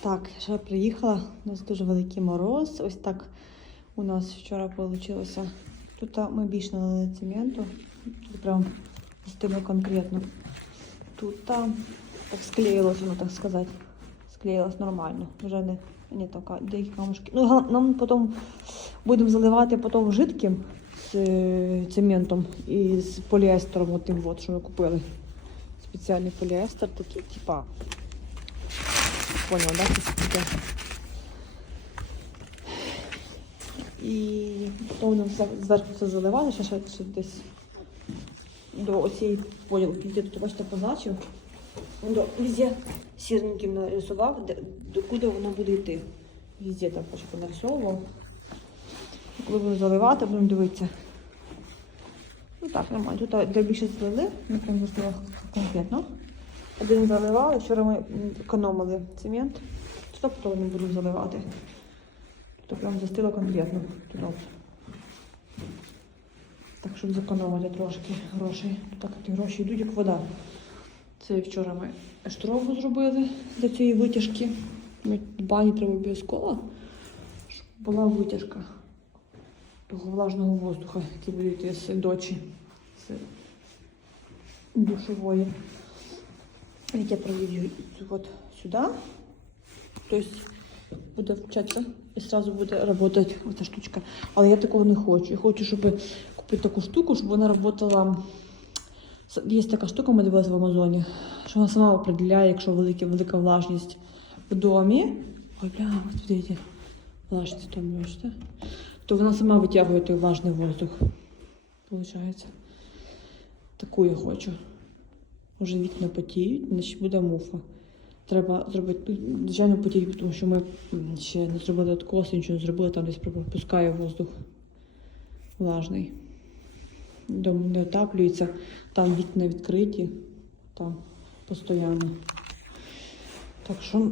Так, я ще приїхала. У нас дуже великий мороз. Ось так у нас вчора вийшло. Тут ми більше налили цементу. Тут прям стильно конкретно. Тут так склеїлось, воно так сказати. Склеїлось нормально. Вже не, не така, деякі камушки. Ну, нам потім будемо заливати потім жидким з е, цементом і з поліестером, от тим от, що ми купили. Спеціальний поліестер, такий, типа. Понял, да? що це таке? І будемо зверху- це заливати, ще, ще, десь до оцієї де тут бачите позначив. Везде сірненьким нарисував, де, до куди воно буде йти. Везде там хоч понарисовував. Коли будемо заливати, будемо дивитися. Ну так, нормально. Тут де більше злили, застила конкретно. Один заливали, вчора ми економили цемент. Потім не буду заливати. Тут прям застило конкретно. Тут. Так, щоб зекономити трошки грошей. Так ті гроші йдуть як вода. Це вчора ми штробу зробили для цієї витяжки. Ми бані треба обов'язково, щоб була витяжка того влажного воздуха, який буде йти з дочі, з душової. Я проведу вот сюда, то есть буде включатися і одразу буде працювати оця штучка. Але я такого не хочу. Я хочу, щоб купити таку штуку, щоб вона працювала. Є така штука, ми дивилися в Амазоні, що вона сама определяє, якщо велика, велика влажність в домі. Ой, бля, ось дивіться, влажність домі, бачите? То вона сама витягує той влажний воздух. Получається. Таку я хочу. Вже вікна потіють, значить буде муфа. Треба зробити, звичайно, потіють, тому що ми ще не зробили откоси, нічого не зробили, там десь пропускає воздух влажний. Дом не отаплюється, там вікна відкриті, там постійно. Так що,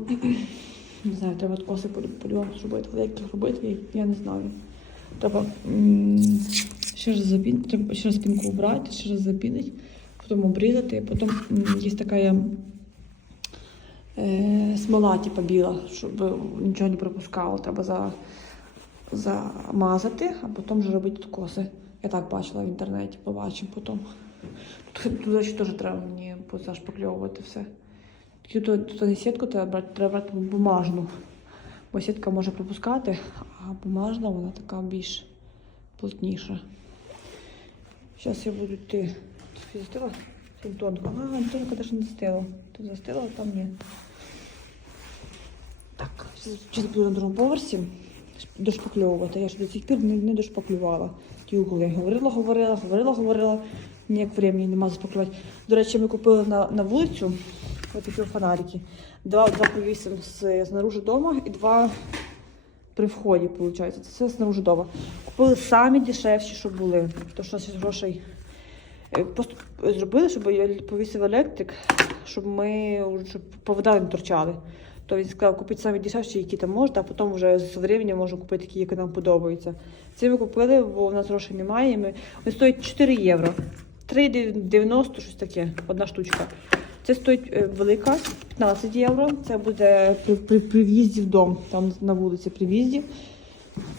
не знаю, треба откоси по-любому зробити, але як їх робити, я, не знаю. Треба ще раз запін... треба ще раз пінку убрати, ще раз запінити, потім обрізати, потім є така є, е, смола, типу біла, щоб нічого не пропускало. Треба за, замазати, а потім вже робити коси. Я так бачила в інтернеті, побачимо потім. Тут, тут речі, теж треба мені позашпакльовувати все. Тут, тут, тут не сітку треба брати, треба брати бумажну. Бо сітка може пропускати, а бумажна вона така більш плотніша. Зараз я буду йти. Ти застила? Це тонко. А, тонко навіть не застила. Тут застила, а там ні. Так, зараз буду на другому поверсі дошпакльовувати. Я ж до цих пір не, не дошпаклювала. Ті угли. Говорила, говорила, говорила, говорила. Ніяк времени нема заспаклювати. До речі, ми купили на, на вулицю ось такі фонарики. Два, два по вісім з знаружи дома і два при вході, виходить. Це все знаружи дома. Купили самі дешевші, що були. То що з грошей. Е, зробили, щоб я повісив електрик, щоб ми щоб провода не торчали. То він сказав, купити самі дешевші, які там можна, а потім вже з временем можу купити такі, які нам подобаються. Це ми купили, бо в нас грошей немає. Ми... Вони стоять 4 євро. 3,90 щось таке, одна штучка. Це стоїть е, велика, 15 євро. Це буде при, при, при в'їзді в дом, там на вулиці при в'їзді.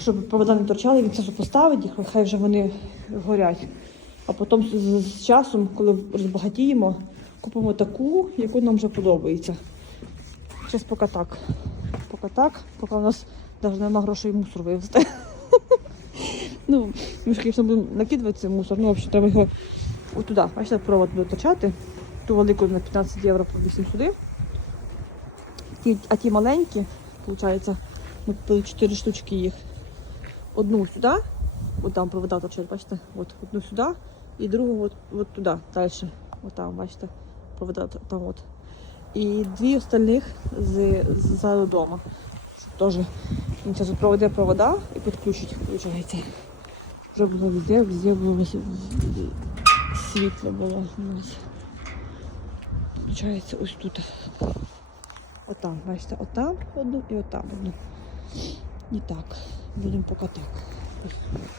Щоб провода не торчали, він це поставить їх, хай вже вони горять. А потім з, з- часом, коли розбагатіємо, купимо таку, яку нам вже подобається. Зараз поки так. Поки так, поки у нас навіть немає грошей мусор вивезти. Ну, ми ж, звісно, будемо накидувати цей мусор, ну, взагалі, треба його отуди. Бачите, провод буде точати. Ту велику на 15 євро повісимо сюди. Ті, а ті маленькі, виходить, ми купили 4 штучки їх. Одну сюди, от там провода торчать, бачите? От, одну сюди і другу от, от туди, далі. От там, бачите, провода там от. І дві остальних з, ззаду дома. Теж він зараз проведе провода і підключить, виходить. Вже було везде, везде було світло було у нас. Получається ось тут. Отам, бачите, отам одну і отам одну. І так. Будемо поки так.